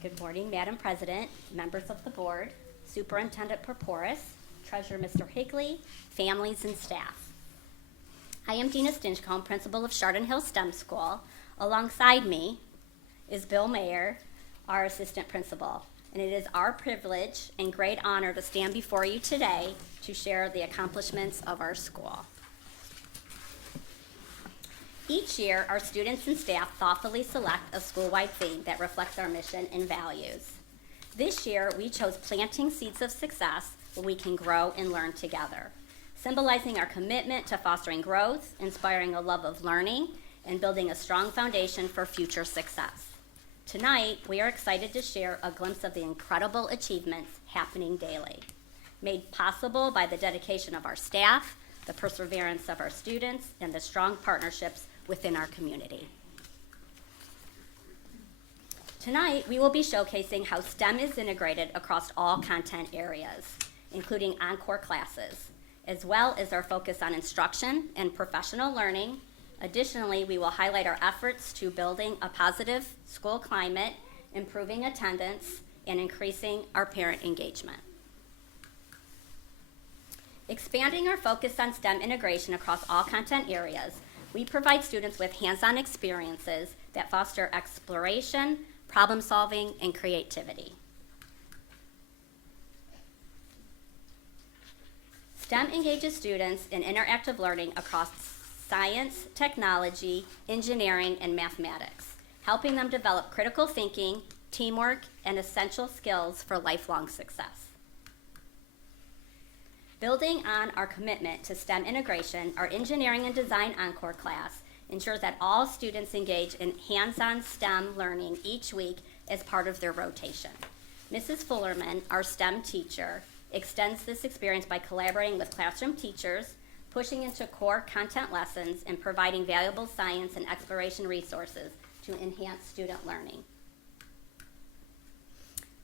Good morning, Madam President, members of the board, Superintendent Porporis, Treasurer Mr. Higley, families and staff. I am Dina Stinchcomb, principal of Chardon Hill STEM School. Alongside me is Bill Mayer, our assistant principal. And it is our privilege and great honor to stand before you today to share the accomplishments of our school. Each year, our students and staff thoughtfully select a school-wide theme that reflects our mission and values. This year, we chose Planting Seeds of Success where we can grow and learn together, symbolizing our commitment to fostering growth, inspiring a love of learning, and building a strong foundation for future success. Tonight, we are excited to share a glimpse of the incredible achievements happening daily, made possible by the dedication of our staff, the perseverance of our students, and the strong partnerships within our community. Tonight, we will be showcasing how STEM is integrated across all content areas, including encore classes, as well as our focus on instruction and professional learning. Additionally, we will highlight our efforts to building a positive school climate, improving attendance, and increasing our parent engagement. Expanding our focus on STEM integration across all content areas, we provide students with hands-on experiences that foster exploration, problem solving, and creativity. STEM engages students in interactive learning across science, technology, engineering, and mathematics, helping them develop critical thinking, teamwork, and essential skills for lifelong success. Building on our commitment to STEM integration, our Engineering and Design Encore class ensures that all students engage in hands-on STEM learning each week as part of their rotation. Mrs. Fullerman, our STEM teacher, extends this experience by collaborating with classroom teachers, pushing into core content lessons, and providing valuable science and exploration resources to enhance student learning.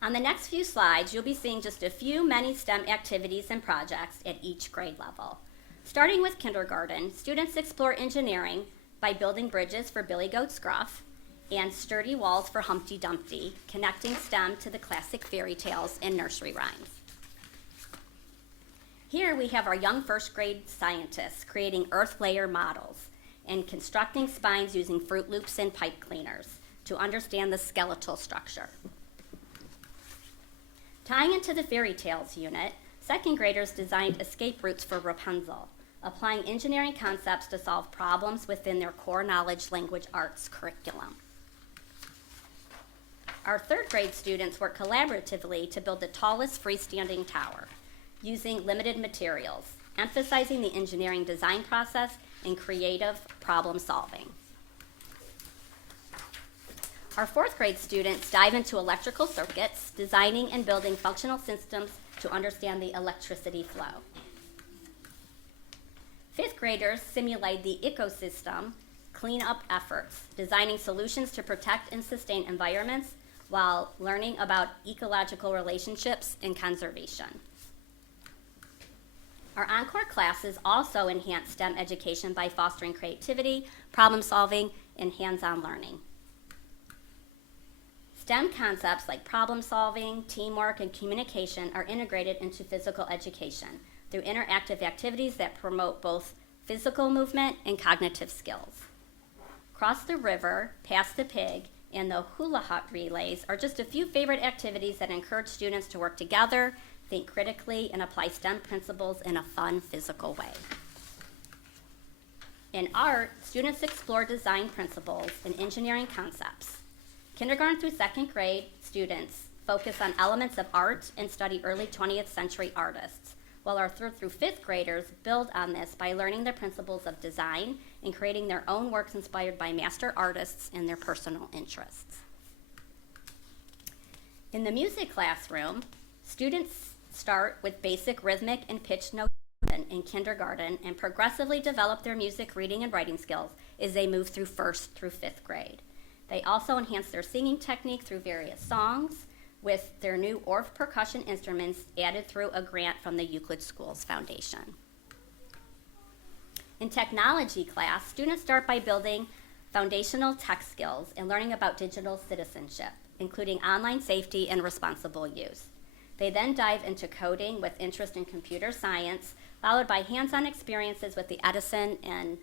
On the next few slides, you'll be seeing just a few many STEM activities and projects at each grade level. Starting with kindergarten, students explore engineering by building bridges for Billy Goat Scruff and sturdy walls for Humpty Dumpty, connecting STEM to the classic fairy tales and nursery rhymes. Here we have our young first grade scientists creating earth layer models and constructing spines using Fruit Loops and pipe cleaners to understand the skeletal structure. Tying into the fairy tales unit, second graders designed escape routes for Rapunzel, applying engineering concepts to solve problems within their core knowledge language arts curriculum. Our third grade students worked collaboratively to build the tallest freestanding tower, using limited materials, emphasizing the engineering design process and creative problem solving. Our fourth grade students dive into electrical circuits, designing and building functional systems to understand the electricity flow. Fifth graders simulate the ecosystem cleanup efforts, designing solutions to protect and sustain environments while learning about ecological relationships and conservation. Our Encore classes also enhance STEM education by fostering creativity, problem solving, and hands-on learning. STEM concepts like problem solving, teamwork, and communication are integrated into physical education through interactive activities that promote both physical movement and cognitive skills. Cross the river, pass the pig, and the hula hop relays are just a few favorite activities that encourage students to work together, think critically, and apply STEM principles in a fun, physical way. In art, students explore design principles and engineering concepts. Kindergarten through second grade students focus on elements of art and study early 20th century artists, while our third through fifth graders build on this by learning the principles of design and creating their own works inspired by master artists and their personal interests. In the music classroom, students start with basic rhythmic and pitch notation in kindergarten and progressively develop their music reading and writing skills as they move through first through fifth grade. They also enhance their singing technique through various songs with their new Orff percussion instruments added through a grant from the Euclid Schools Foundation. In technology class, students start by building foundational tech skills, and learning about digital citizenship, including online safety and responsible use. They then dive into coding with interest in computer science, followed by hands-on experiences with the Edison and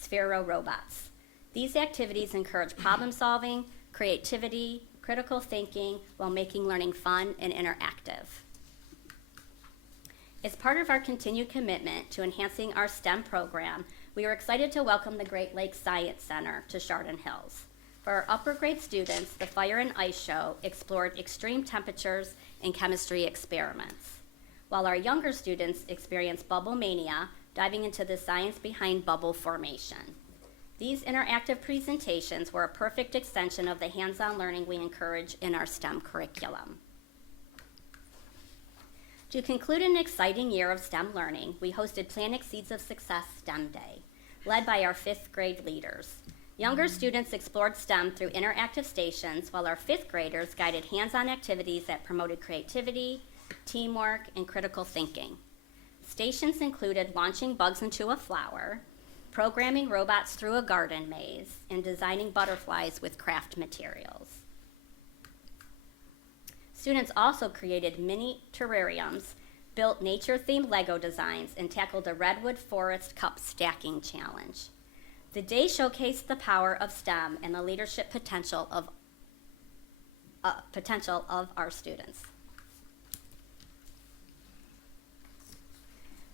Sphero robots. These activities encourage problem solving, creativity, critical thinking, while making learning fun and interactive. As part of our continued commitment to enhancing our STEM program, we are excited to welcome the Great Lakes Science Center to Chardon Hills. For our upper grade students, the Fire and Ice Show explored extreme temperatures and chemistry experiments, while our younger students experienced Bubble Mania, diving into the science behind bubble formation. These interactive presentations were a perfect extension of the hands-on learning we encourage in our STEM curriculum. To conclude an exciting year of STEM learning, we hosted Planting Seeds of Success STEM Day, led by our 5th grade leaders. Younger students explored STEM through interactive stations, while our 5th graders guided hands-on activities that promoted creativity, teamwork, and critical thinking. Stations included launching bugs into a flower, programming robots through a garden maze, and designing butterflies with craft materials. Students also created mini terrariums, built nature-themed Lego designs, and tackled a Redwood Forest Cup stacking challenge. The day showcased the power of STEM and the leadership potential of our students.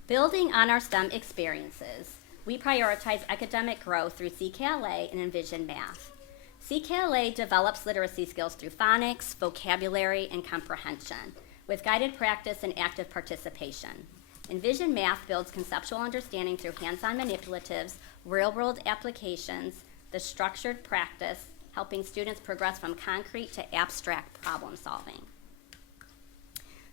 Building on our STEM experiences, we prioritize academic growth through CKLA and Envision Math. CKLA develops literacy skills through phonics, vocabulary, and comprehension, with guided practice and active participation. Envision Math builds conceptual understanding through hands-on manipulatives, real-world applications, the structured practice, helping students progress from concrete to abstract problem solving.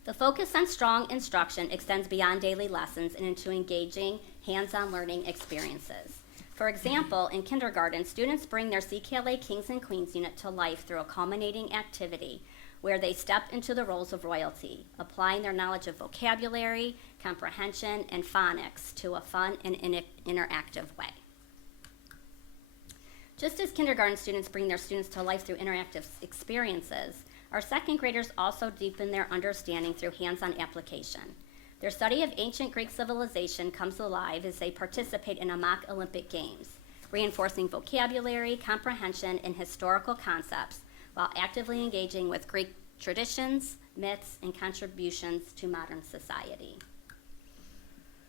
The focus on strong instruction extends beyond daily lessons and into engaging hands-on learning experiences. For example, in kindergarten, students bring their CKLA Kings and Queens unit to life through a culminating activity where they step into the roles of royalty, applying their knowledge of vocabulary, comprehension, and phonics to a fun and interactive way. Just as kindergarten students bring their students to life through interactive experiences, our 2nd graders also deepen their understanding through hands-on application. Their study of ancient Greek civilization comes alive as they participate in a mock Olympic Games, reinforcing vocabulary, comprehension, and historical concepts while actively engaging with Greek traditions, myths, and contributions to modern society.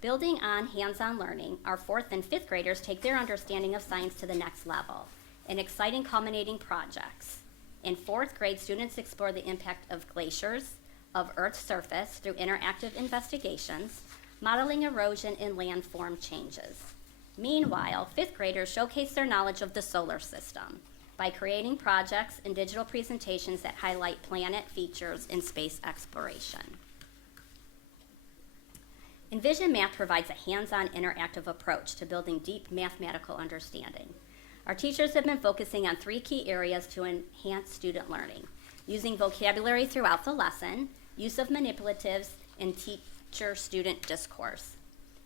Building on hands-on learning, our 4th and 5th graders take their understanding of science to the next level in exciting culminating projects. In 4th grade, students explore the impact of glaciers, of Earth's surface through interactive investigations, modeling erosion and landform changes. Meanwhile, 5th graders showcase their knowledge of the solar system by creating projects and digital presentations that highlight planet features in space exploration. Envision Math provides a hands-on interactive approach to building deep mathematical understanding. Our teachers have been focusing on 3 key areas to enhance student learning: using vocabulary throughout the lesson, use of manipulatives, and teacher-student discourse.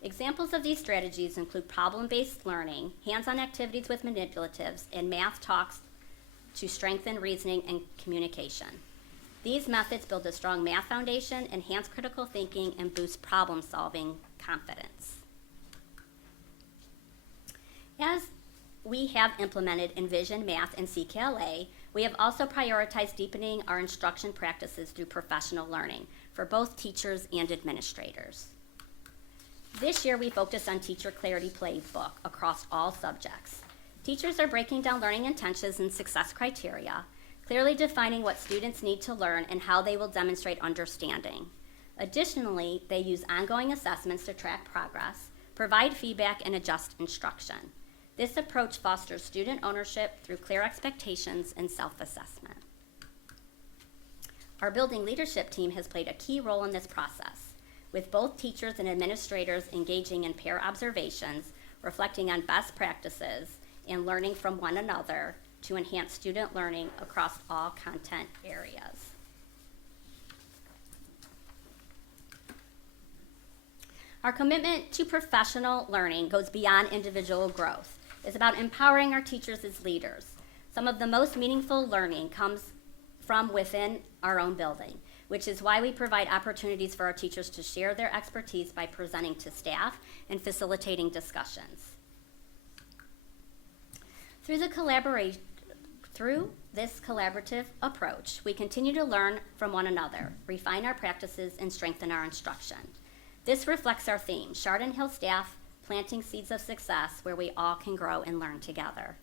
Examples of these strategies include problem-based learning, hands-on activities with manipulatives, and math talks to strengthen reasoning and communication. These methods build a strong math foundation, enhance critical thinking, and boost problem-solving confidence. As we have implemented Envision Math and CKLA, we have also prioritized deepening our instruction practices through professional learning for both teachers and administrators. This year, we focused on Teacher Clarity Playbook across all subjects. Teachers are breaking down learning intentions and success criteria, clearly defining what students need to learn and how they will demonstrate understanding. Additionally, they use ongoing assessments to track progress, provide feedback, and adjust instruction. This approach fosters student ownership through clear expectations and self-assessment. Our building leadership team has played a key role in this process, with both teachers and administrators engaging in peer observations, reflecting on best practices, and learning from one another to enhance student learning across all content areas. Our commitment to professional learning goes beyond individual growth. is about empowering our teachers as leaders. Some of the most meaningful learning comes from within our own building, which is why we provide opportunities for our teachers to share their expertise by presenting to staff and facilitating discussions. Through this collaborative approach, we continue to learn from one another, refine our practices, and strengthen our instruction. This reflects our theme, Chardon Hill staff planting seeds of success where we all can grow and learn together.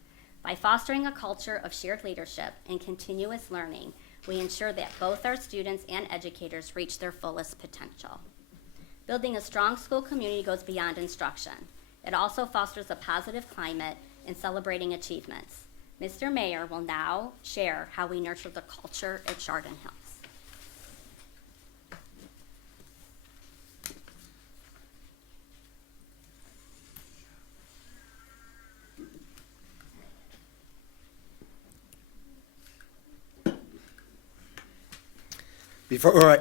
By fostering a culture of shared leadership and continuous learning, we ensure that both our students and educators reach their fullest potential. Building a strong school community goes beyond instruction. It also fosters a positive climate in celebrating achievements. Mr. Mayor will now share how we nurture the culture at Chardon Hills. Before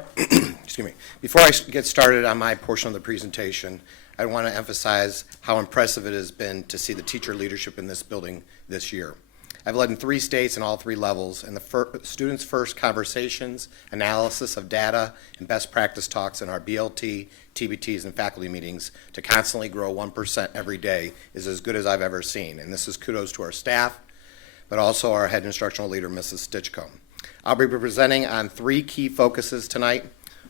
I get started on my portion of the presentation, I want to emphasize how impressive it has been to see the teacher leadership in this building this year. I've led in 3 states and all 3 levels, and the students' first conversations, analysis of data, and best practice talks in our BLT, TBTs, and faculty meetings to constantly grow 1% every day is as good as I've ever seen. And this is kudos to our staff, but also our head instructional leader, Mrs. Stitchcomb. I'll be presenting on 3 key focuses tonight: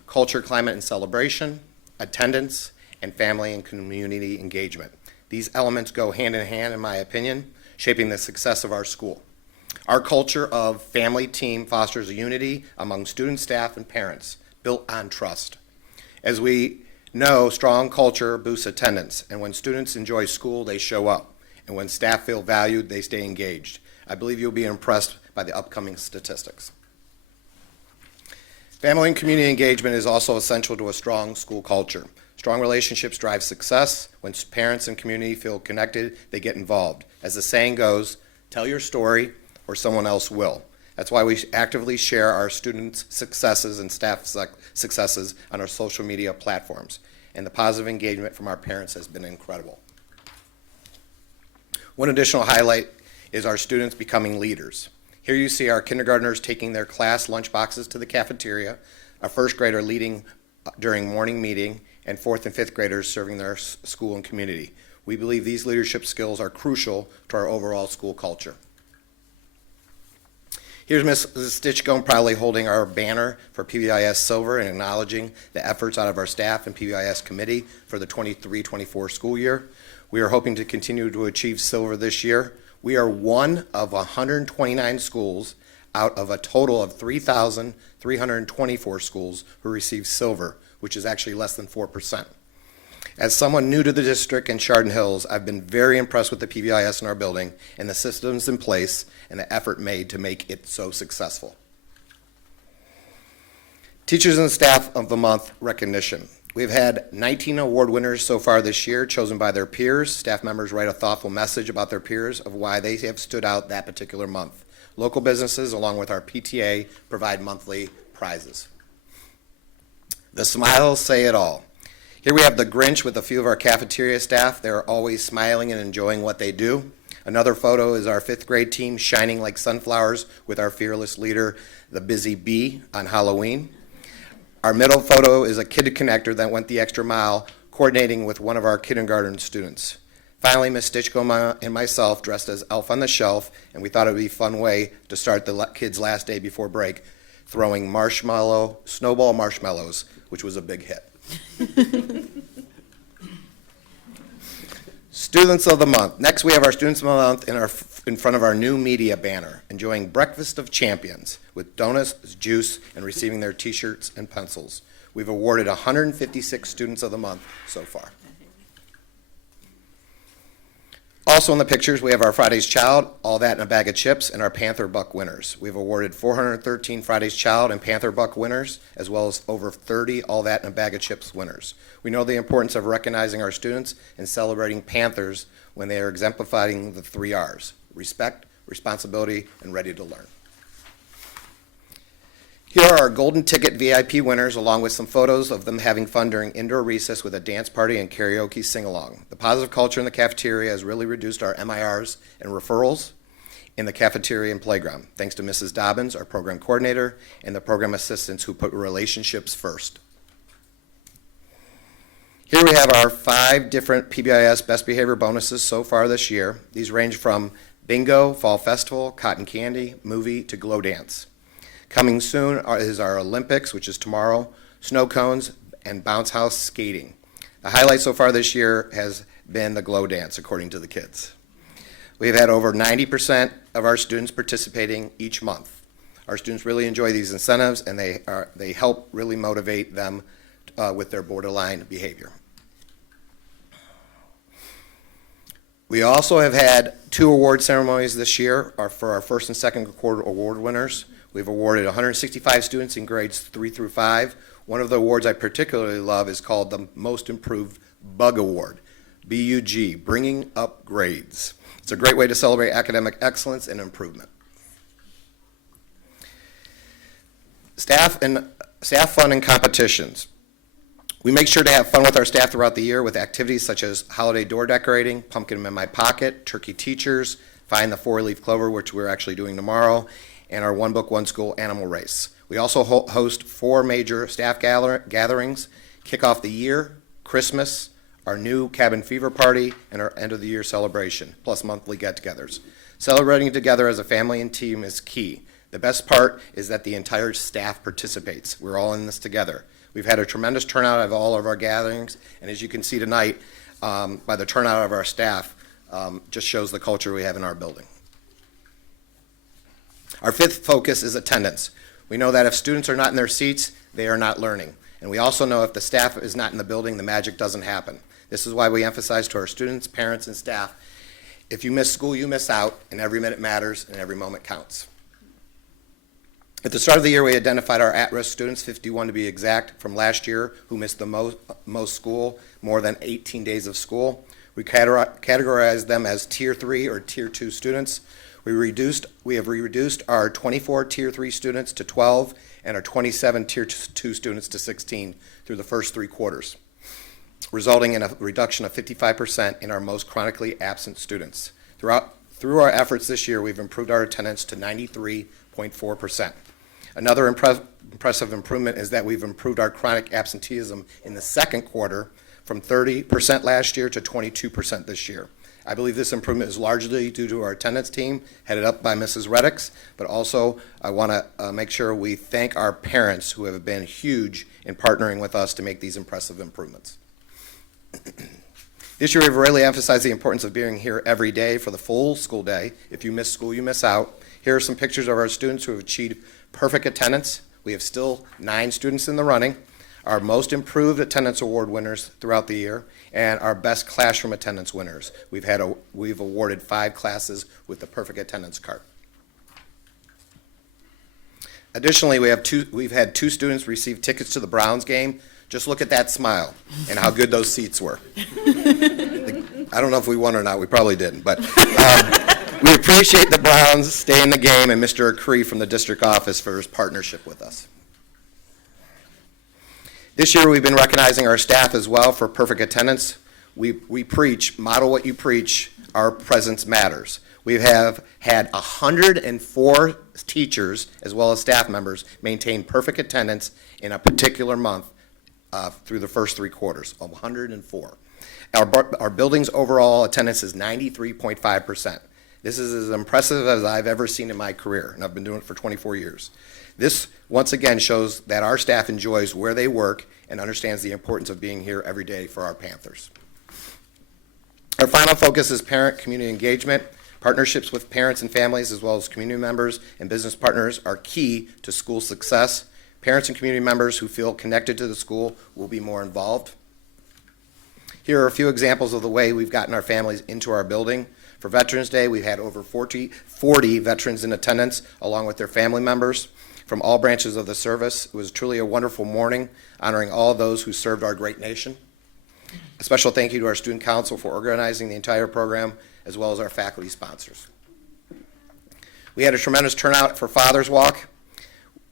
culture, climate, and celebration, attendance, and family and community engagement. These elements go hand in hand, in my opinion, shaping the success of our school. Our culture of family team fosters a unity among students, staff, and parents, built on trust. As we know, strong culture boosts attendance, and when students enjoy school, they show up. And when staff feel valued, they stay engaged. I believe you'll be impressed by the upcoming statistics. Family and community engagement is also essential to a strong school culture. Strong relationships drive success. When parents and community feel connected, they get involved. As the saying goes, tell your story or someone else will. That's why we actively share our students' successes and staff successes on our social media platforms. And the positive engagement from our parents has been incredible. One additional highlight is our students becoming leaders. Here you see our kindergartners taking their class lunchboxes to the cafeteria, a first grader leading during morning meeting, and 4th and 5th graders serving their school and community. We believe these leadership skills are crucial to our overall school culture. Here's Mrs. Stitchcomb proudly holding our banner for PBIS Silver and acknowledging the efforts out of our staff and PBIS committee for the 23-24 school year. We are hoping to continue to achieve silver this year. We are one of 129 schools out of a total of 3,324 schools who receive silver, which is actually less than 4%. As someone new to the district in Chardon Hills, I've been very impressed with the PBIS in our building and the systems in place and the effort made to make it so successful. Teachers and Staff of the Month recognition. We've had 19 award winners so far this year, chosen by their peers. Staff members write a thoughtful message about their peers of why they have stood out that particular month. Local businesses, along with our PTA, provide monthly prizes. The smiles say it all. Here we have the Grinch with a few of our cafeteria staff. They're always smiling and enjoying what they do. Another photo is our 5th grade team shining like sunflowers with our fearless leader, the Busy Bee, on Halloween. Our middle photo is a kid connector that went the extra mile, coordinating with one of our kindergarten students. Finally, Ms. Stitchcomb and myself dressed as Elf on the Shelf, and we thought it would be a fun way to start the kids' last day before break, throwing snowball marshmallows, which was a big hit. Students of the Month. Next, we have our Students of the Month in front of our new media banner, enjoying Breakfast of Champions with donuts, juice, and receiving their T-shirts and pencils. We've awarded 156 Students of the Month so far. Also in the pictures, we have our Friday's Child, All That in a Bag of Chips, and our Panther Buck winners. We've awarded 413 Friday's Child and Panther Buck winners, as well as over 30 All That in a Bag of Chips winners. We know the importance of recognizing our students and celebrating Panthers when they are exemplifying the 3 R's: respect, responsibility, and ready to learn. Here are our golden ticket VIP winners, along with some photos of them having fun during indoor recess with a dance party and karaoke sing-along. The positive culture in the cafeteria has really reduced our MIRs and referrals in the cafeteria and playground, thanks to Mrs. Dobbins, our program coordinator, and the program assistants who put relationships first. Here we have our 5 different PBIS best behavior bonuses so far this year. These range from bingo, fall festival, cotton candy, movie, to glow dance. Coming soon is our Olympics, which is tomorrow, snow cones, and bounce house skating. The highlight so far this year has been the glow dance, according to the kids. We've had over 90% of our students participating each month. Our students really enjoy these incentives, and they help really motivate them with their borderline behavior. We also have had 2 award ceremonies this year for our first and second quarter award winners. We've awarded 165 students in grades 3 through 5. One of the awards I particularly love is called the Most Improved Bug Award, BUG, Bringing Up Grades. It's a great way to celebrate academic excellence and improvement. Staff fun and competitions. We make sure to have fun with our staff throughout the year with activities such as holiday door decorating, pumpkin in my pocket, turkey teachers, find the 4-leaf clover, which we're actually doing tomorrow, and our One Book, One School animal race. We also host 4 major staff gatherings, kick off the year, Christmas, our new cabin fever party, and our end of the year celebration, plus monthly get-togethers. Celebrating together as a family and team is key. The best part is that the entire staff participates. We're all in this together. We've had a tremendous turnout of all of our gatherings, and as you can see tonight, by the turnout of our staff, just shows the culture we have in our building. Our 5th focus is attendance. We know that if students are not in their seats, they are not learning. And we also know if the staff is not in the building, the magic doesn't happen. This is why we emphasize to our students, parents, and staff, if you miss school, you miss out, and every minute matters, and every moment counts. At the start of the year, we identified our at-risk students, 51 to be exact, from last year, who missed the most school, more than 18 days of school. We categorized them as Tier 3 or Tier 2 students. We have reduced our 24 Tier 3 students to 12 and our 27 Tier 2 students to 16 through the first 3 quarters, resulting in a reduction of 55% in our most chronically absent students. Through our efforts this year, we've improved our attendance to 93.4%. Another impressive improvement is that we've improved our chronic absenteeism in the second quarter from 30% last year to 22% this year. I believe this improvement is largely due to our attendance team, headed up by Mrs. Reddix, but also I want to make sure we thank our parents who have been huge in partnering with us to make these impressive improvements. This year we've really emphasized the importance of being here every day for the full school day. If you miss school, you miss out. Here are some pictures of our students who have achieved perfect attendance. We have still 9 students in the running, our most improved attendance award winners throughout the year, and our best classroom attendance winners. We've awarded 5 classes with the perfect attendance card. Additionally, we've had 2 students receive tickets to the Browns game. Just look at that smile and how good those seats were. I don't know if we won or not. We probably didn't, but we appreciate the Browns staying in the game and Mr. Cree from the district office for his partnership with us. This year we've been recognizing our staff as well for perfect attendance. We preach, model what you preach, our presence matters. We have had 104 teachers as well as staff members maintain perfect attendance in a particular month through the first 3 quarters, of 104. Our building's overall attendance is 93.5%. This is as impressive as I've ever seen in my career, and I've been doing it for 24 years. This, once again, shows that our staff enjoys where they work and understands the importance of being here every day for our Panthers. Our final focus is parent community engagement. Partnerships with parents and families, as well as community members and business partners, are key to school success. Parents and community members who feel connected to the school will be more involved. Here are a few examples of the way we've gotten our families into our building. For Veterans Day, we've had over 40 veterans in attendance, along with their family members from all branches of the service. It was truly a wonderful morning, honoring all those who served our great nation. A special thank you to our student council for organizing the entire program, as well as our faculty sponsors. We had a tremendous turnout for Father's Walk.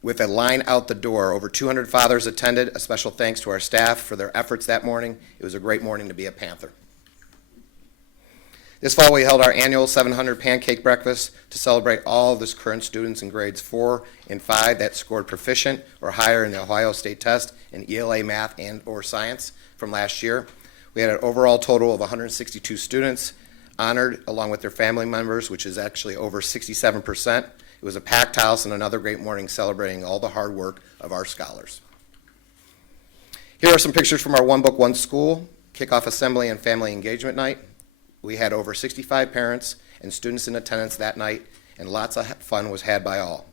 with a line out the door. Over 200 fathers attended. A special thanks to our staff for their efforts that morning. It was a great morning to be a Panther. This fall, we held our annual 700 pancake breakfast to celebrate all of the current students in grades 4 and 5 that scored proficient or higher in the Ohio State test in ELA math and or science from last year. We had an overall total of 162 students honored along with their family members, which is actually over 67%. It was a packed house and another great morning celebrating all the hard work of our scholars. Here are some pictures from our One Book, One School kickoff assembly and family engagement night. We had over 65 parents and students in attendance that night, and lots of fun was had by all.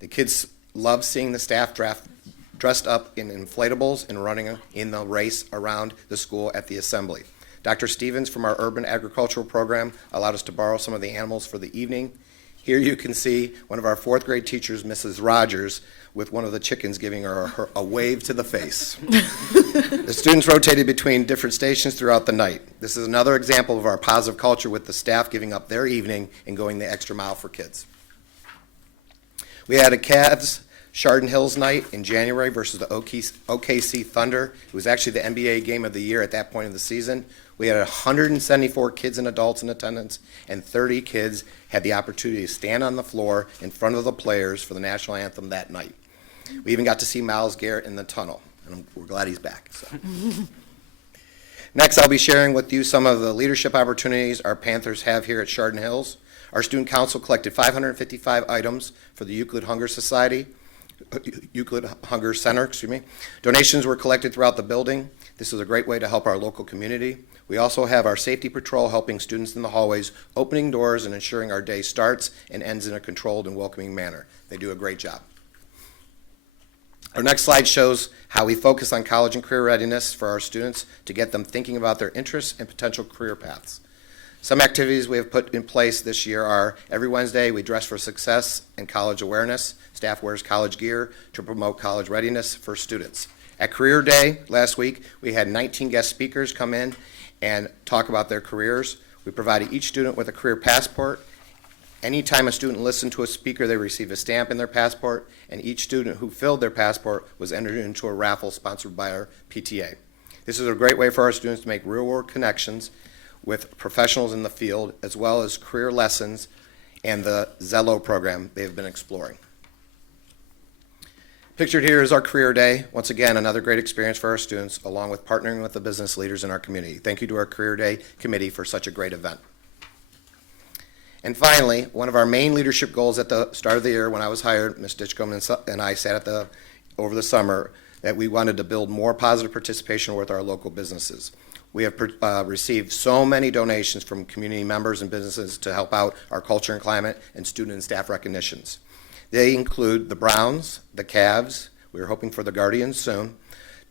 The kids loved seeing the staff dressed up in inflatables and running in the race around the school at the assembly. Dr. Stevens from our urban agricultural program allowed us to borrow some of the animals for the evening. Here you can see one of our 4th grade teachers, Mrs. Rogers, with one of the chickens giving her a wave to the face. The students rotated between different stations throughout the night. This is another example of our positive culture with the staff giving up their evening and going the extra mile for kids. We had a Cavs Chardon Hills night in January versus the OKC Thunder. It was actually the NBA game of the year at that point of the season. We had 174 kids and adults in attendance, and 30 kids had the opportunity to stand on the floor in front of the players for the national anthem that night. We even got to see Myles Garrett in the tunnel, and we're glad he's back. So. Next, I'll be sharing with you some of the leadership opportunities our Panthers have here at Chardon Hills. Our student council collected 555 items for the Euclid Hunger Center. Donations were collected throughout the building. This is a great way to help our local community. We also have our safety patrol helping students in the hallways, opening doors and ensuring our day starts and ends in a controlled and welcoming manner. They do a great job. Our next slide shows how we focus on college and career readiness for our students to get them thinking about their interests and potential career paths. Some activities we have put in place this year are every Wednesday we dress for success and college awareness. Staff wears college gear to promote college readiness for students. At Career Day last week, we had 19 guest speakers come in and talk about their careers. We provided each student with a career passport. Anytime a student listened to a speaker, they received a stamp in their passport, and each student who filled their passport was entered into a raffle sponsored by our PTA. This is a great way for our students to make real-world connections with professionals in the field, as well as career lessons and the Zello program they have been exploring. Pictured here is our Career Day. Once again, another great experience for our students, along with partnering with the business leaders in our community. Thank you to our Career Day committee for such a great event. And finally, one of our main leadership goals at the start of the year when I was hired, Ms. Ditchcomb and I sat over the summer, that we wanted to build more positive participation with our local businesses. We have received so many donations from community members and businesses to help out our culture and climate and student and staff recognitions. They include the Browns, the Cavs, we're hoping for the Guardians soon,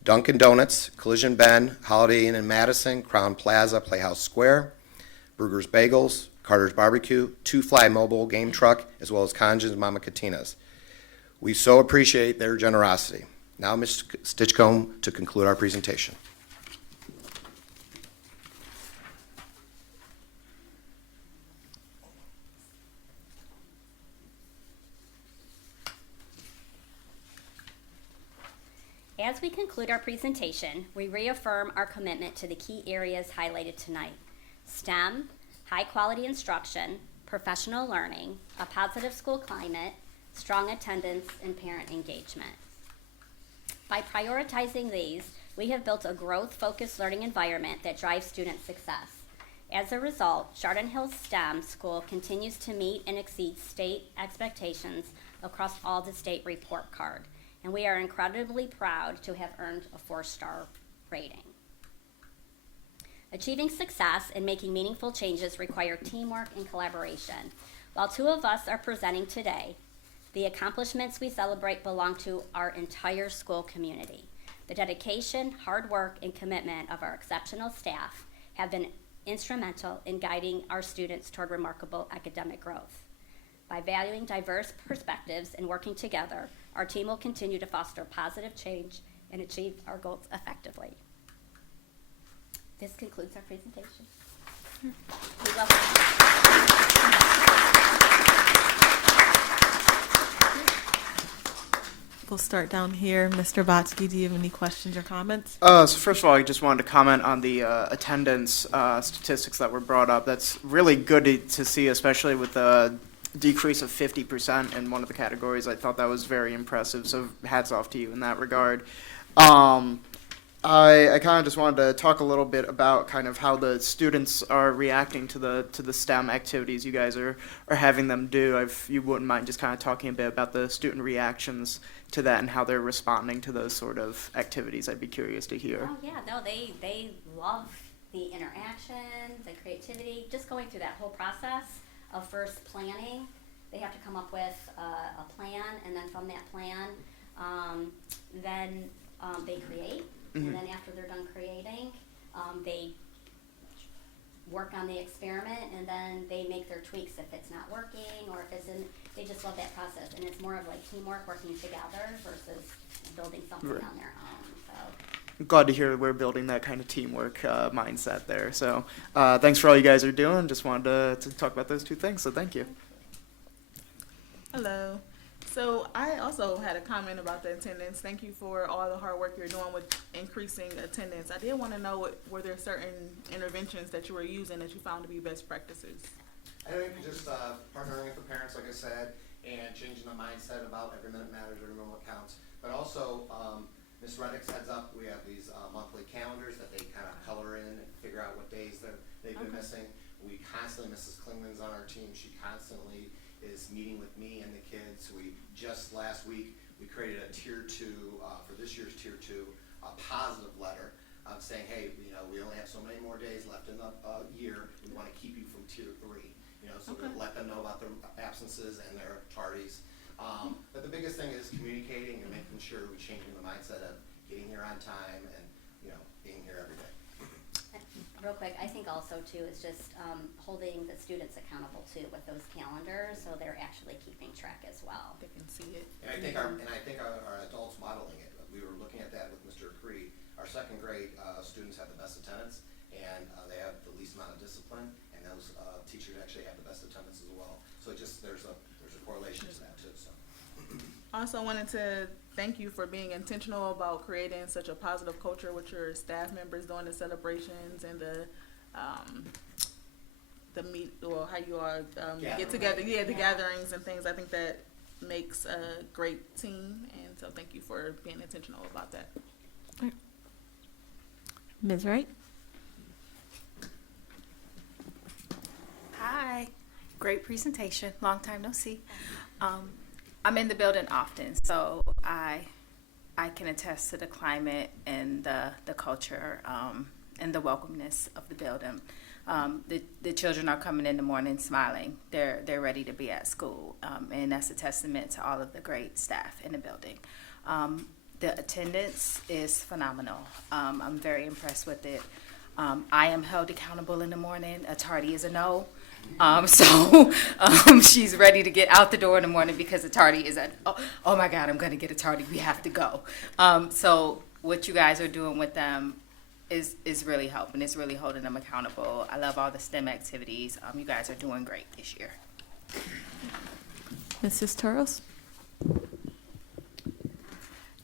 Dunkin' Donuts, Collision Bend, Holiday Inn in Madison, Crown Plaza, Playhouse Square, Brugger's Bagels, Carter's Barbecue, Two Fly Mobile Game Truck, as well as Conjun's Mama Catina's. We so appreciate their generosity. Now, Ms. Stitchcomb to conclude our presentation. As we conclude our presentation, we reaffirm our commitment to the key areas highlighted tonight: STEM, high-quality instruction, professional learning, a positive school climate, strong attendance, and parent engagement. By prioritizing these, we have built a growth-focused learning environment that drives student success. As a result, Chardon Hills STEM School continues to meet and exceed state expectations across all the state report card, and we are incredibly proud to have earned a 4-star rating. Achieving success and making meaningful changes require teamwork and collaboration. While 2 of us are presenting today, the accomplishments we celebrate belong to our entire school community. The dedication, hard work, and commitment of our exceptional staff have been instrumental in guiding our students toward remarkable academic growth. By valuing diverse perspectives and working together, our team will continue to foster positive change and achieve our goals effectively. This concludes our presentation. We welcome. We'll start down here. Mr. Botsky, do you have any questions or comments? So first of all, I just wanted to comment on the attendance statistics that were brought up. That's really good to see, especially with the decrease of 50% in one of the categories. I thought that was very impressive, so hats off to you in that regard. I kind of just wanted to talk a little bit about kind of how the students are reacting to the STEM activities you guys are having them do. If you wouldn't mind just kind of talking a bit about the student reactions to that and how they're responding to those sort of activities, I'd be curious to hear. Oh yeah, no, they love the interaction, the creativity, just going through that whole process of first planning. They have to come up with a plan, and then from that plan, then they create. Mhm. And then after they're done creating, they work on the experiment, and then they make their tweaks if it's not working or if it's in. They just love that process, and it's more of like teamwork, working together versus building something Right. on their own. So. I'm glad to hear we're building that kind of teamwork mindset there. So thanks for all you guys are doing. Just wanted to talk about those two things, so thank you. Hello. So I also had a comment about the attendance. Thank you for all the hard work you're doing with increasing attendance. I did want to know, were there certain interventions that you were using that you found to be best practices? I think just partnering with the parents, like I said, and changing the mindset about every minute matters, every moment counts. But also, Ms. Reddick's heads up, we have these monthly calendars that they kind of color in and figure out what days they've been missing. We constantly, Mrs. Klingman's on our team, she constantly is meeting with me and the kids. We just last week, we created a tier 2, for this year's tier 2, a positive letter saying, hey, we only have so many more days left in the year. We want to keep you from tier 3. So we let them know about their absences and their tardies. But the biggest thing is communicating and making sure we change the mindset of getting here on time and being here every day. Real quick, I think also too is just holding the students accountable too with those calendars, so they're actually keeping track as well. They can see it. And I think our adults modeling it. We were looking at that with Mr. Creed. Our second grade students have the best attendance, and they have the least amount of discipline, and those teachers actually have the best attendance as well. So there's a correlation to that too. So. Also wanted to thank you for being intentional about creating such a positive culture with your staff members during the celebrations and how you all get together. Yeah, the gatherings and things. I think that makes a great team, and so thank you for being intentional about that. Ms. Wright? Hi, great presentation. Long time no see. I'm in the building often, so I can attest to the climate and the culture and the welcomeness of the building. The children are coming in the morning smiling. They're ready to be at school, and that's a testament to all of the great staff in the building. The attendance is phenomenal. I'm very impressed with it. I am held accountable in the morning. A tardy is a no. So she's ready to get out the door in the morning because a tardy is oh my God, I'm going to get a tardy. We have to go. So what you guys are doing with them is really helping. It's really holding them accountable. I love all the STEM activities. You guys are doing great this year. Mrs. Toros?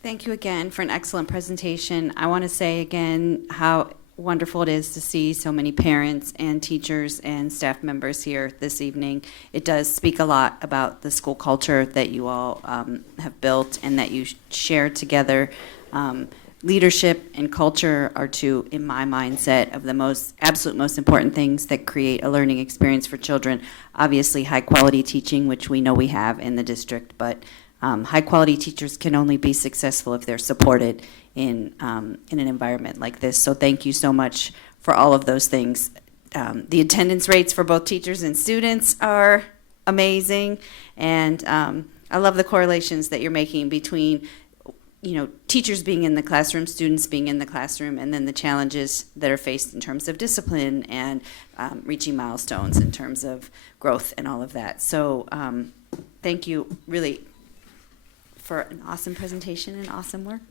Thank you again for an excellent presentation. I want to say again how wonderful it is to see so many parents and teachers and staff members here this evening. It does speak a lot about the school culture that you all have built and that you share together. Leadership and culture are two, in my mindset, of the absolute most important things that create a learning experience for children. Obviously, high quality teaching, which we know we have in the district, but high quality teachers can only be successful if they're supported in an environment like this. So thank you so much for all of those things. The attendance rates for both teachers and students are amazing, and I love the correlations that you're making between teachers being in the classroom, students being in the classroom, and then the challenges that are faced in terms of discipline and reaching milestones in terms of growth and all of that. So thank you really for an awesome presentation and awesome work.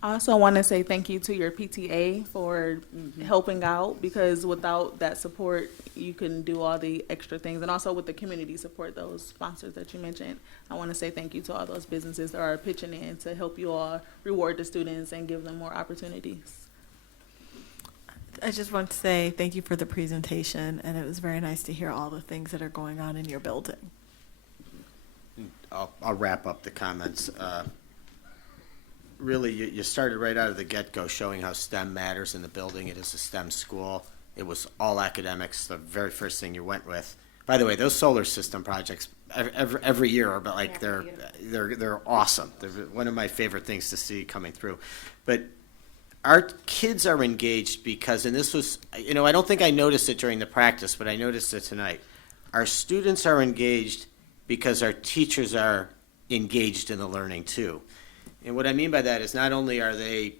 I also want to say thank you to your PTA for helping out, because without that support, you couldn't do all the extra things. And also with the community support, those sponsors that you mentioned, I want to say thank you to all those businesses that are pitching in to help you all reward the students and give them more opportunities. I just want to say thank you for the presentation, and it was very nice to hear all the things that are going on in your building. I'll wrap up the comments. Really, you started right out of the get-go showing how STEM matters in the building. It is a STEM school. It was all academics, the very first thing you went with. By the way, those solar system projects every year are like they're awesome. They're one of my favorite things to see coming through. But our kids are engaged because, and this was, I don't think I noticed it during the practice, but I noticed it tonight. Our students are engaged because our teachers are engaged in the learning too. And what I mean by that is not only are they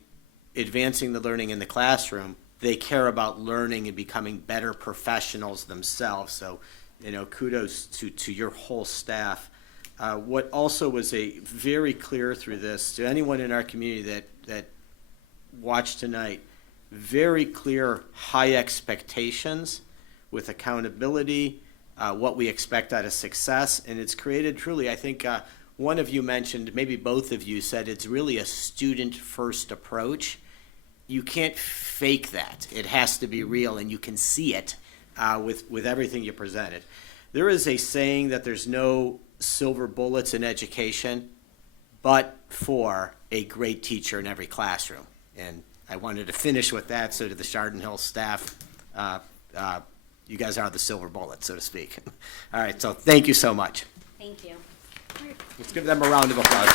advancing the learning in the classroom, they care about learning and becoming better professionals themselves. So, kudos to your whole staff. What also was very clear through this, to anyone in our community that watched tonight, very clear high expectations with accountability, what we expect out of success, and it's created truly, I think, one of you mentioned, maybe both of you said it's really a student-first approach. You can't fake that. It has to be real, and you can see it with everything you presented. There is a saying that there's no silver bullets in education, but for a great teacher in every classroom. And I wanted to finish with that, so to the Chardon Hill staff, you guys are the silver bullet, so to speak. All right, so thank you so much. Thank you. Let's give them a round of applause.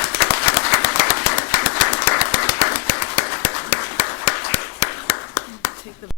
Take the